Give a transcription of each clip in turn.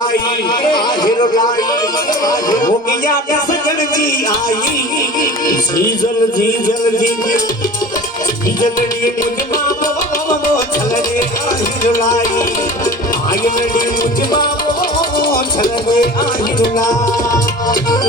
हो गया सजन जी आई जीजल जीजल जीजल जीजल मुझ बाबो छलने आहिरुलाई आयलड़ी मुझ बाबो छलने आहिरुलाई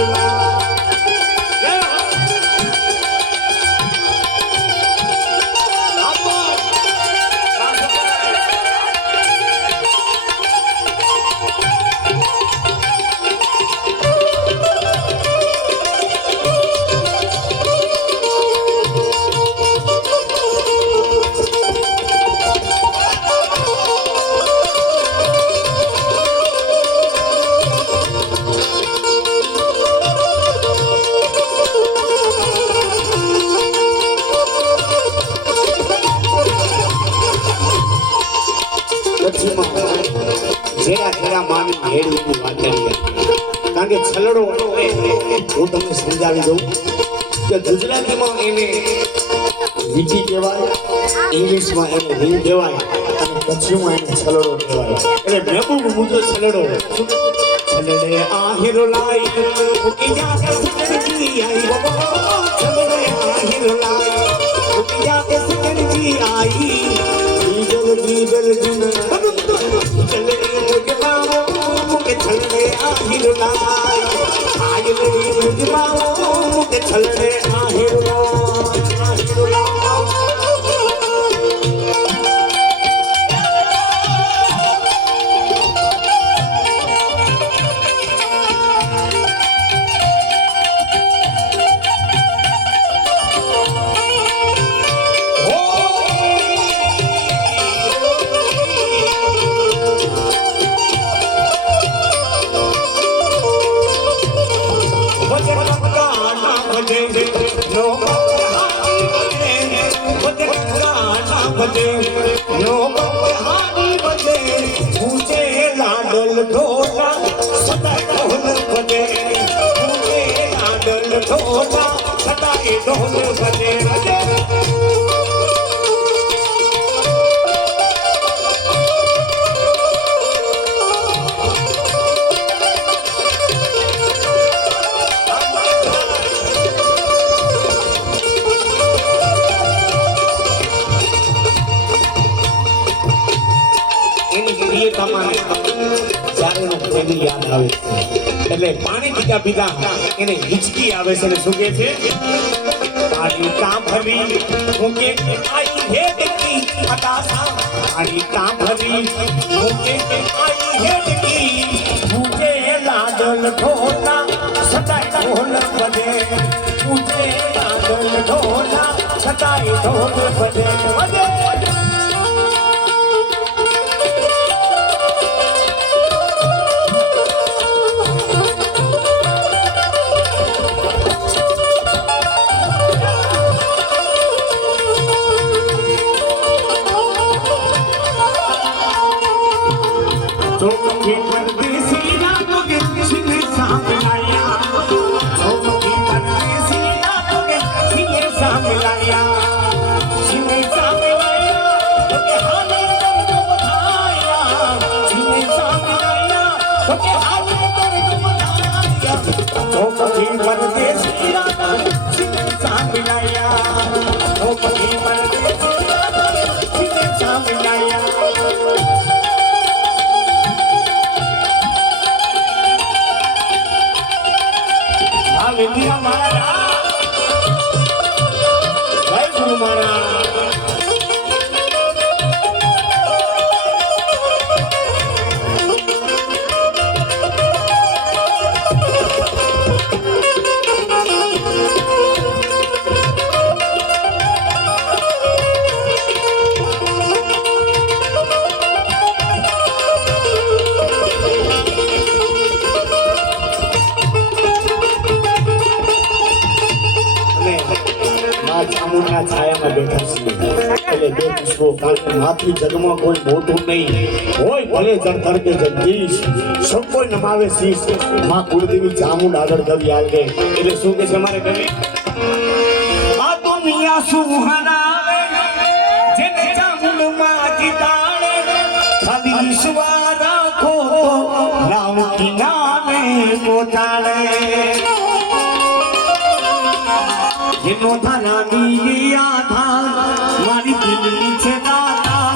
કારણ કે છલડો હું તમને સમજાવી દઉં કે ગુજરાતીમાં એને વીટી કહેવાય, ઇંગ્લિશમાં એને રીંગ કહેવાય અને કચ્છીમાં એને છલડો કહેવાય. એટલે મહેબૂબ મુજો છલડો છલડે આહિરો લાઈ ઉકી જાતે સજનજી આઈ છલડે આહિરો લાઈ ઉકી જાતે સજનજી આઈ જીજલ જીજલ જીજલ છલડે आहिरुलाई आयलड़ी मुझ बाबो मुझे छलने आहिरुलाई नो बहानी बजे मुझे लाडल ढोला सदा ढोल बजे मुझे लाडल ढोला सदा ढोल बजे યાદ આવે એટલે પાણી પીતા પીતા એને હિચકી આવે છે ને શું કહે છે આડી કાંભરી મુકે આઈ હે દેખી અદાસા આડી કાંભરી મુકે આઈ હે દેખી મુકે લાડલ ઢોલા સદાય ઢોલ બજે મુકે લાડલ ઢોલા સદાય ઢોલ બજે બજે છાયામાં બેઠા છીએ એટલે બે પુષ્પો માથી જગમાં કોઈ મોટું નહીં હોય ભલે જળધર કે જગદીશ સૌ કોઈ નમાવે શીશ માં કુળદેવી ચામુંડ આગળ દવી આવે એટલે શું કે છે મારે કવિ આ દુનિયા સુહાના જેને ચામુંડ માં જીતાડે ખાલી ઈશ્વર રાખો ગામ કિનારે પોતાડે એનો ધરાની આધાર મારી દિલની છે દાતા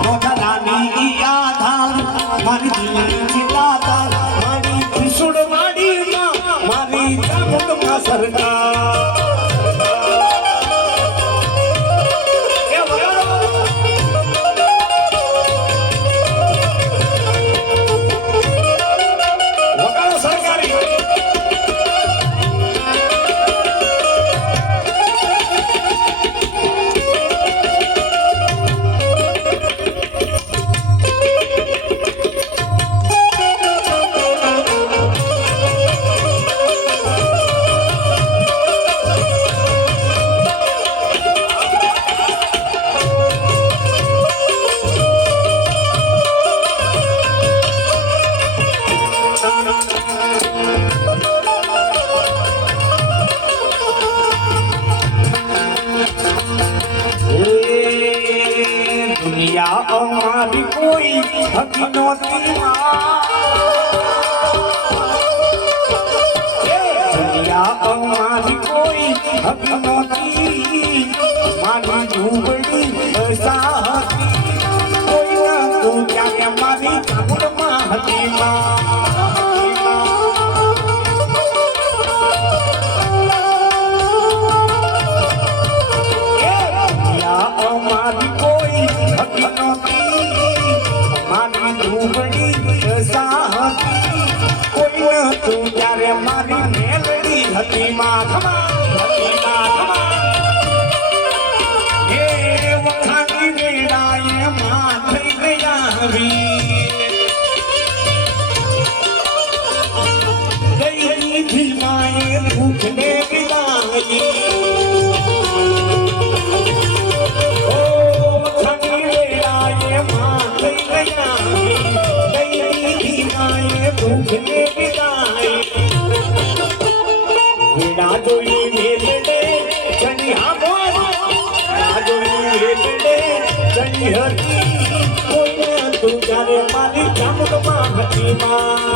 નો ધરાની આધાર મારી દિલની છે દાતા મારી ત્રિશુળ વાડીમાં મારી ચામુંડમાં સરકાર અમારી કોઈ હકી નહોતી દુનિયા અમારી કોઈ હકી નહોતી મારી ઝૂંપડી સાહતી કોઈ ના તું ત્યાં મારી ચામુંડમાં હતી અમારી કોઈ હકી નહોતી મારી ઝૂંપડી સાહતી કોઈ નહોતું ત્યારે મારી મેલડી હતી માં હે વખાણી વેળાએ માં થઈ ગયા ગઈ થી માએ ભૂખને વિદાઈ વીણા જોઈ મેલડે જની હતી કોઈ તું જ્યારે મારી ચામુંડમાં હતી માં